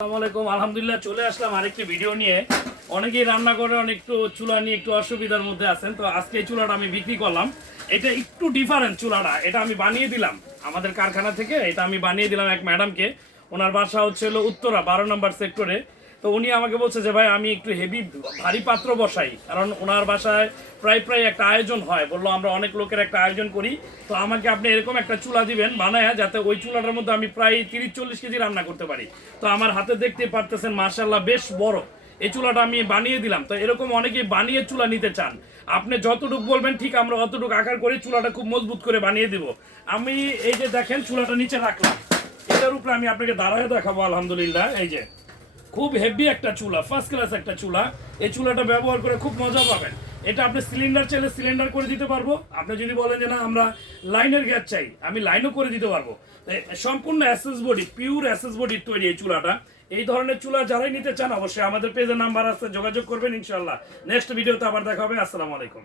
আসসালামু আলাইকুম। আলহামদুলিল্লাহ চলে আসলাম আরেকটি ভিডিও নিয়ে। অনেকেই রান্না করে অনেক চুলা নিয়ে একটু অসুবিধার মধ্যে আছেন, তো আজকে এই চুলাটা আমি বিক্রি করলাম। এটা একটু ডিফারেন্ট চুলাটা, এটা আমি বানিয়ে দিলাম আমাদের কারখানা থেকে। এটা আমি বানিয়ে দিলাম এক ম্যাডামকে। ওনার বাসা হচ্ছে হলো উত্তরা 12 নম্বর সেক্টরে। তো উনি আমাকে বলছে যে ভাই আমি একটু হেভি ভারী পাত্র বসাই, কারণ ওনার বাসায় প্রায় একটা আয়োজন হয়। বললো আমরা অনেক লোকের একটা আয়োজন করি, তো আমাকে আপনি এরকম একটা চুলা দিবেন বানায়, যাতে ওই চুলাটার মধ্যে আমি প্রায় 30-40 কেজি রান্না করতে পারি। তো আমার হাতে দেখতে পারতেছেন মাশাআল্লাহ বেশ বড় এই চুলাটা আমি বানিয়ে দিলাম। তো এরকম অনেকেই বানিয়ে চুলা নিতে চান, আপনি যতটুকু বলবেন ঠিক আমরা অতটুকু আকার করে চুলাটা খুব মজবুত করে বানিয়ে দিব। আমি এই যে দেখেন চুলাটা নিচে রাখলাম, এটার উপরে আমি আপনাকে দাঁড়ায় দেখাবো। আলহামদুলিল্লাহ এই যে খুব হেভি একটা চুলা, ফার্স্ট ক্লাস একটা চুলা। এই চুলাটা ব্যবহার করে খুব মজা পাবেন। এটা আপনি সিলিন্ডার চাইলে সিলিন্ডার করে দিতে পারবো। আপনি যদি বলেন যে না আমরা লাইনের গ্যাস চাই, আমি লাইনও করে দিতে পারবো। সম্পূর্ণ এসএস বডি, পিওর এসএস বডির তৈরি এই চুলাটা। এই ধরনের চুলা যারাই নিতে চান অবশ্যই আমাদের পেজে নাম্বার আছে, যোগাযোগ করবেন ইনশাআল্লাহ। নেক্সট ভিডিওতে আবার দেখা হবে। আসসালামু আলাইকুম।